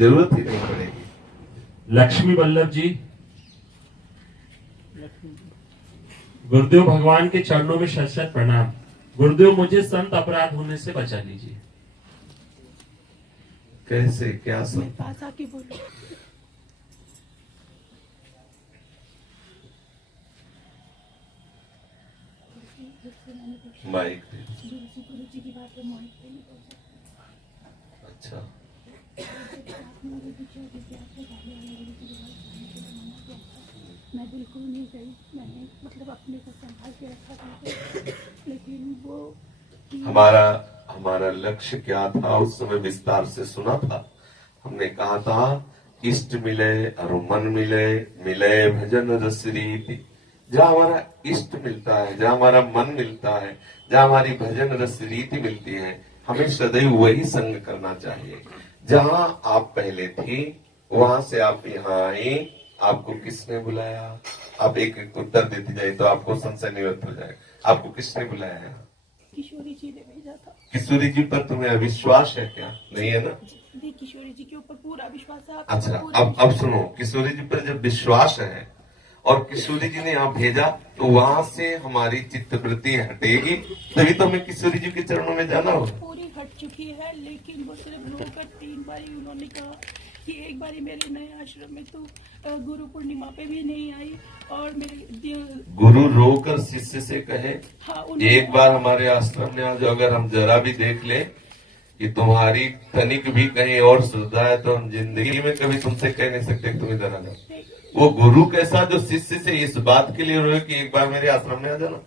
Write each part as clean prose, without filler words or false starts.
जरूरत ही नहीं पड़ेगी। लक्ष्मी वल्लभ जी, गुरुदेव भगवान के चरणों में शत शत प्रणाम। गुरुदेव, मुझे संत अपराध होने से बचा लीजिए। कैसे, क्या सब? पास आके बोलो। माइक पे। गुरु जी की बात माइक पे नहीं बोल सकते। अच्छा, मैं बिल्कुल नहीं गई, मैंने मतलब अपने को संभाल के रखा था, लेकिन वो हमारा लक्ष्य क्या था उस समय विस्तार से सुना था। हमने कहा था इष्ट मिले और मन मिले, मिले भजन रस रीति। जहाँ हमारा इष्ट मिलता है, जहाँ हमारा मन मिलता है, जहाँ हमारी भजन रस रीति मिलती है, हमें सदैव वही संग करना चाहिए। जहाँ आप पहले थी वहां से आप यहाँ आई, आपको किसने बुलाया? आप एक एक उत्तर देती जाए तो आपको संशय निवृत्त हो जाएगा। आपको किसने बुलाया है? किशोरी जी ने भेजा था। किशोरी जी पर तुम्हें अविश्वास है क्या? नहीं है ना? जी, किशोरी जी के ऊपर पूरा विश्वास है। अच्छा, अब सुनो, किशोरी जी पर जब विश्वास है और किशोरी जी ने यहाँ भेजा तो वहां से हमारी चित्तवृत्ति हटेगी, तभी तो हमें किशोरी जी के चरणों में जाना होगा। पूरी हट चुकी है, लेकिन वो सिर्फ रोकर 3 बारी उन्होंने कहा कि एक बारी मेरे नए आश्रम में तो गुरु पूर्णिमा पे भी नहीं आई, और मेरे गुरु रोकर शिष्य से कहे, हाँ, एक बार हमारे आश्रम में आ जाओ, अगर हम जरा भी देख ले कि तुम्हारी तनिक भी कहीं और सुविधा है तो हम जिंदगी में कभी तुमसे कह नहीं सकते तुम इधर आ जाओ। वो गुरु कैसा जो शिष्य से इस बात के लिए रोए कि एक बार मेरे आश्रम में आ जाना।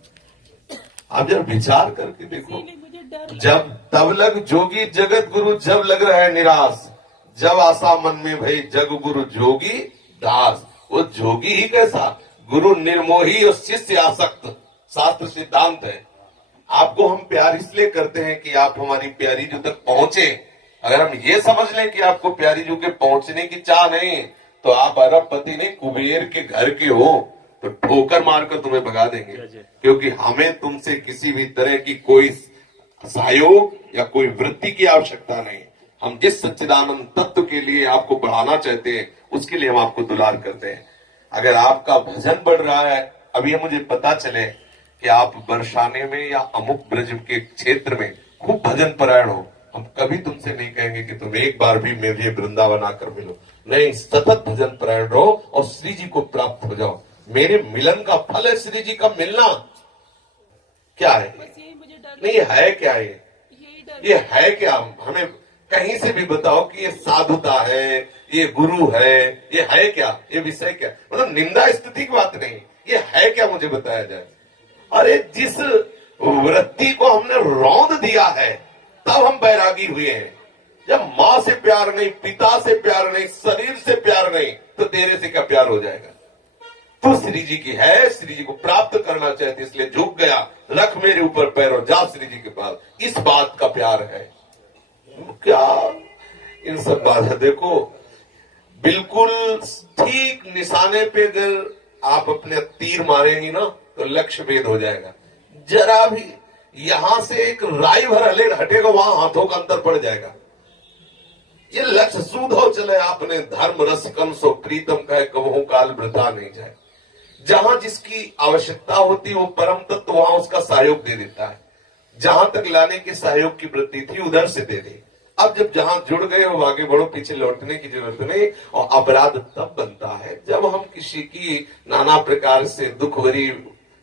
आप जरा विचार करके देखो, जब तब लग जोगी जगत गुरु, जब लग रहा है निराश, जब आशा मन में भई जग गुरु जोगी दास। वो जोगी ही कैसा, गुरु निर्मोही और शिष्य आसक्त, शास्त्र सिद्धांत है। आपको हम प्यार इसलिए करते हैं कि आप हमारी प्यारी जू तक पहुंचे। अगर हम ये समझ लें कि आपको प्यारी जू के पहुंचने की चाह नहीं, तो आप अरबपति नहीं कुबेर के घर के हो तो ठोकर मारकर तुम्हें भगा देंगे, क्योंकि हमें तुमसे किसी भी तरह की कोई सहयोग या कोई वृत्ति की आवश्यकता नहीं। हम जिस सच्चिदानंद तत्व के लिए आपको बढ़ाना चाहते हैं उसके लिए हम आपको दुलार करते हैं। अगर आपका भजन बढ़ रहा है, अभी मुझे पता चले कि आप बरसाने में या अमुक ब्रज के क्षेत्र में खूब भजन परायण हो, हम कभी तुमसे नहीं कहेंगे कि तुम एक बार भी मुझे वृंदावन आकर मिलो। नहीं, सतत भजन परायण रहो और श्री जी को प्राप्त हो जाओ। मेरे मिलन का फल है श्री जी का मिलना। क्या है? नहीं, है क्या? ये है क्या? हमें कहीं से भी बताओ कि ये साधुता है, ये गुरु है, ये है क्या? ये विषय क्या? मतलब निंदा स्तुति की बात नहीं, ये है क्या मुझे बताया जाए। अरे जिस वृत्ति को हमने रौंद दिया है तब हम बैरागी हुए हैं। जब माँ से प्यार नहीं, पिता से प्यार नहीं, शरीर से प्यार नहीं, तो तेरे से क्या प्यार हो जाएगा? तू श्री जी की है, श्री जी को प्राप्त करना चाहती इसलिए झुक गया, रख मेरे ऊपर पैरों, जा श्री जी के पास। इस बात का प्यार है क्या? इन सब बात देखो, बिल्कुल ठीक निशाने पे अगर आप अपने तीर मारेंगी ना तो लक्ष्य भेद हो जाएगा। जरा भी यहां से एक राई भर हटेगा, वहां हाथों का अंतर पड़ जाएगा। ये लक्ष्य सूधो चले आपने, धर्म रस कम सो प्रीतम कहे कबहू काल वृथा नहीं जाए। जहां जिसकी आवश्यकता होती वो परम तत्व वहां उसका सहयोग दे देता है। जहां तक लाने की सहयोग की वृत्ति थी उधर से दे दे। अब जब जहां जुड़ गए हो आगे बढ़ो, पीछे लौटने की जरूरत नहीं। और अपराध तब बनता है जब हम किसी की नाना प्रकार से दुख भरी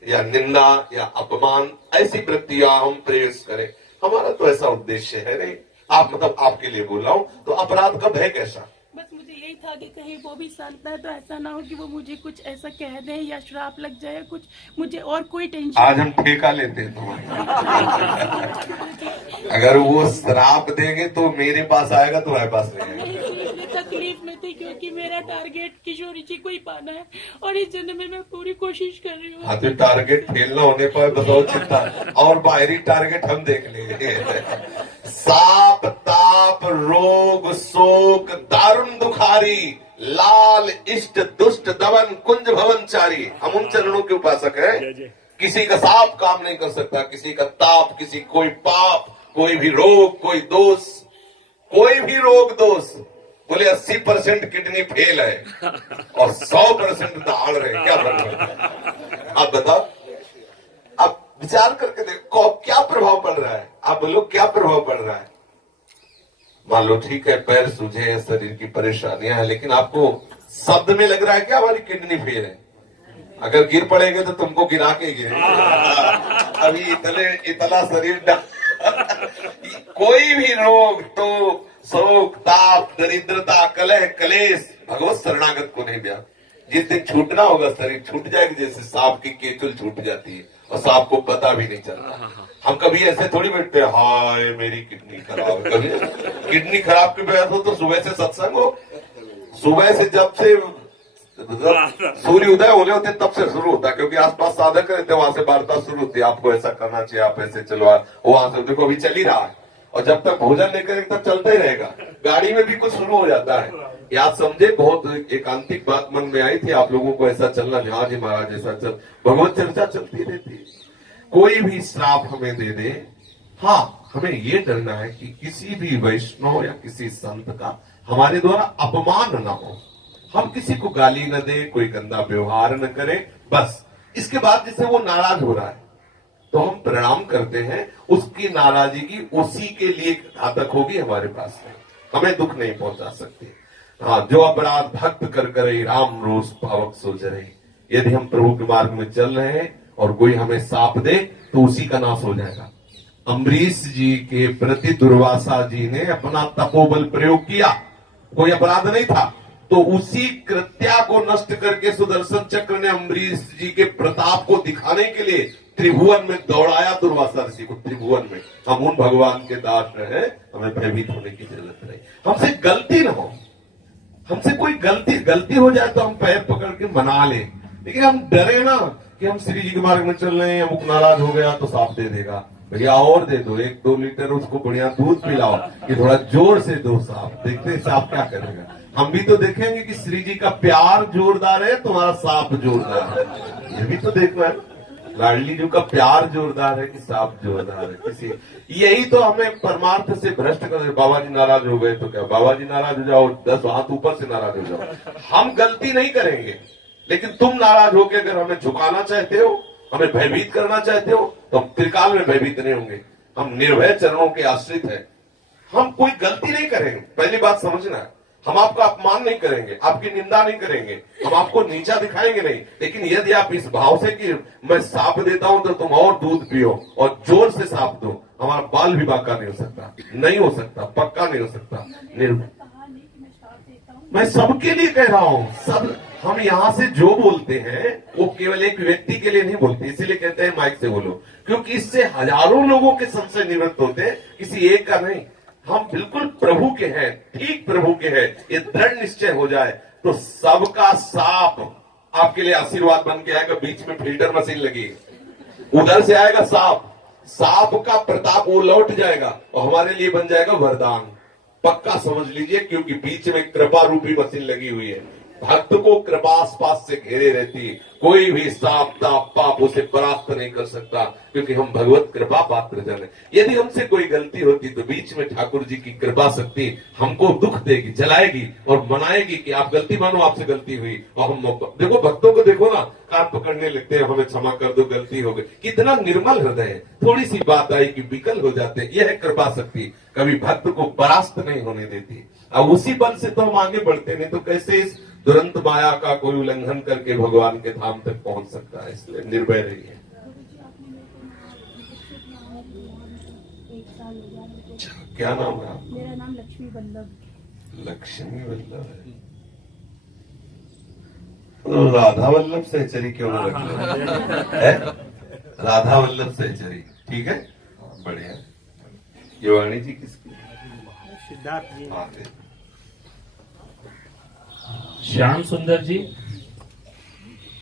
या निंदा या अपमान ऐसी वृत्तियां हम प्रवेश करें। हमारा तो ऐसा उद्देश्य है नहीं। आप मतलब आपके लिए बोल रहा हूं, तो अपराध का भय कैसा? बस मुझे यही था कि कहीं वो भी शांत है तो ऐसा ना हो कि वो मुझे कुछ ऐसा कह दें या श्राप लग जाए कुछ, मुझे और कोई टेंशन। आज हम ठेका लेते हैं तुम्हारा। अगर वो श्राप देंगे तो मेरे पास आएगा, तुम्हारे पास नहीं आएगा। तकलीफ में थी क्योंकि मेरा टारगेट किशोरी जी को ही पाना है और इस जन्म में मैं पूरी कोशिश कर रही हूँ। हाँ, तो टारगेट फेल ना होने पर बताओ चिंता, और बाहरी टारगेट हम देख लेंगे। साप ताप रोग शोक दारुण दुखारी लाल इष्ट दुष्ट दवन कुंज भवनचारी। हम उन चरणों के उपासक हैं। किसी का साप काम नहीं कर सकता, किसी का ताप, किसी कोई पाप, कोई भी रोग, कोई दोष, कोई भी रोग दोष बोले 80% किडनी फेल है और 100% दहाड़ रहे, क्या फर्क पड़ता है? आप बताओ, आप विचार करके देखो क्या प्रभाव पड़ रहा है। आप बोलो क्या प्रभाव पड़ रहा है। मान लो ठीक है, पैर सूजे हैं, शरीर की परेशानियां हैं, लेकिन आपको शब्द में लग रहा है क्या हमारी किडनी फेल है? अगर गिर पड़ेंगे तो तुमको गिरा के गिरेंगे। अभी इतना शरीर कोई भी रोग तो शोक ताप दरिद्रता कलह कलेश भगवत शरणागत को नहीं ब्याह। जिस दिन छूटना होगा शरीर छूट जाएगी, जैसे सांप की केचुल छूट जाती है और सांप को पता भी नहीं चलता। हम कभी ऐसे थोड़ी बैठते हाय मेरी किडनी खराब है। कभी किडनी खराब की वजह हो तो सुबह से सत्संग हो, सुबह से जब से सूर्य उदय होने होते तब से शुरू होता है, क्योंकि आसपास साधक रहते वहां से वार्ता शुरू होती है, आपको ऐसा करना चाहिए, आप ऐसे चलो, वहां से देखो अभी चल ही रहा है और जब तक भोजन लेकर तब चलता ही रहेगा। गाड़ी में भी कुछ शुरू हो जाता है। याद समझे, बहुत एकांतिक बात मन में आई थी, आप लोगों को ऐसा चलना, हाँ जी महाराज ऐसा चल, भगवत चर्चा चलती रहती है। कोई भी श्राप हमें दे दे, हाँ हमें ये डरना है कि किसी भी वैष्णव या किसी संत का हमारे द्वारा अपमान ना हो, हम किसी को गाली न दे, कोई गंदा व्यवहार न करें, बस। इसके बाद जिससे वो नाराज हो रहा है तो हम प्रणाम करते हैं, उसकी नाराजगी उसी के लिए घातक होगी, हमारे पास में हमें दुख नहीं पहुंचा सकती। हाँ, जो अपराध भक्त कर करे राम रोष पावक सो जरे। यदि हम प्रभु के मार्ग में चल रहे हैं और कोई हमें साप दे तो उसी का नाश हो जाएगा। अम्बरीश जी के प्रति दुर्वासा जी ने अपना तपोबल प्रयोग किया, कोई अपराध नहीं था, तो उसी कृत्या को नष्ट करके सुदर्शन चक्र ने अम्बरीश जी के प्रताप को दिखाने के लिए त्रिभुवन में दौड़ाया दुर्वासा ऋषि को। त्रिभुवन में हम उन भगवान के दास रहे, हमें भयभीत होने की जरूरत नहीं। हमसे गलती न हो, हमसे कोई गलती हो जाए तो हम पैर पकड़ के मना ले, लेकिन हम डरे ना कि हम श्री जी के मार्ग में चल रहे हैं, अमुक नाराज हो गया तो साफ दे देगा, भैया और दे दो 1-2 लीटर उसको बढ़िया दूध पिलाओ कि थोड़ा जोर से दो साफ, देखते हैं साफ क्या करेगा। हम भी तो देखेंगे कि श्री जी का प्यार जोरदार है, तुम्हारा साफ जोरदार है, ये भी तो देखना है। लाडली जी का प्यार जोरदार है कि साफ जोरदार है, किसी यही तो हमें परमार्थ से भ्रष्ट कर। बाबा जी नाराज हो गए तो क्या, बाबा जी नाराज हो जाओ, 10 हाथ ऊपर से नाराज हो जाओ। हम गलती नहीं करेंगे, लेकिन तुम नाराज होकर अगर हमें झुकाना चाहते हो, हमें भयभीत करना चाहते हो, तो हम त्रिकाल में भयभीत नहीं होंगे। हम निर्भय चरणों के आश्रित हैं, हम कोई गलती नहीं करेंगे। पहली बात समझना है, हम आपका अपमान नहीं करेंगे, आपकी निंदा नहीं करेंगे, हम आपको नीचा दिखाएंगे नहीं। लेकिन यदि आप इस भाव से कि मैं साफ देता हूं तो तुम और दूध पियो और जोर से साफ दो, हमारा बाल भी बांका नहीं हो सकता, नहीं हो सकता, पक्का नहीं हो सकता। मैं सबके लिए कह रहा हूं, सब हम यहाँ से जो बोलते हैं वो केवल एक व्यक्ति के लिए नहीं बोलते, इसीलिए कहते हैं माइक से बोलो, क्योंकि इससे हजारों लोगों के संशय निवृत्त होते हैं, किसी एक का नहीं। हम बिल्कुल प्रभु के हैं, ठीक प्रभु के हैं, ये दृढ़ निश्चय हो जाए तो सबका साप आपके लिए आशीर्वाद बन के आएगा। बीच में फिल्टर मशीन लगी, उधर से आएगा साप, साप का प्रताप वो लौट जाएगा और हमारे लिए बन जाएगा वरदान। पक्का समझ लीजिए, क्योंकि बीच में कृपा रूपी मशीन लगी हुई है। भक्त को कृपा आसपास से घेरे रहती है, कोई भी साप ताप पाप उसे परास्त नहीं कर सकता, क्योंकि हम भगवत कृपा पात्र जन हैं। यदि हमसे कोई गलती होती तो बीच में ठाकुर जी की कृपा शक्ति हमको दुख देगी, जलाएगी और मनाएगी कि आप गलती मानो, आपसे गलती हुई। और हम देखो भक्तों को देखो ना, कान पकड़ने लगते हैं, हमें क्षमा कर दो, गलती हो गई। कितना निर्मल हृदय है, थोड़ी सी बात आई कि विकल हो जाते हैं। यह है कृपा शक्ति, कभी भक्त को परास्त नहीं होने देती। अब उसी बल से तो हम आगे बढ़ते, नहीं तो कैसे इस दुरंत माया का कोई उल्लंघन करके भगवान के धाम तक पहुंच सकता है। इसलिए निर्भय रहिए। क्या नाम है? मेरा नाम लक्ष्मी वल्लभ। लक्ष्मी वल्लभ है, तो राधा वल्लभ सहचरी क्यों न रख है? राधा वल्लभ सहचरी, ठीक है, बढ़िया। युवाणी जी किसकी? सिद्धार्थ जी। श्याम सुंदर जी।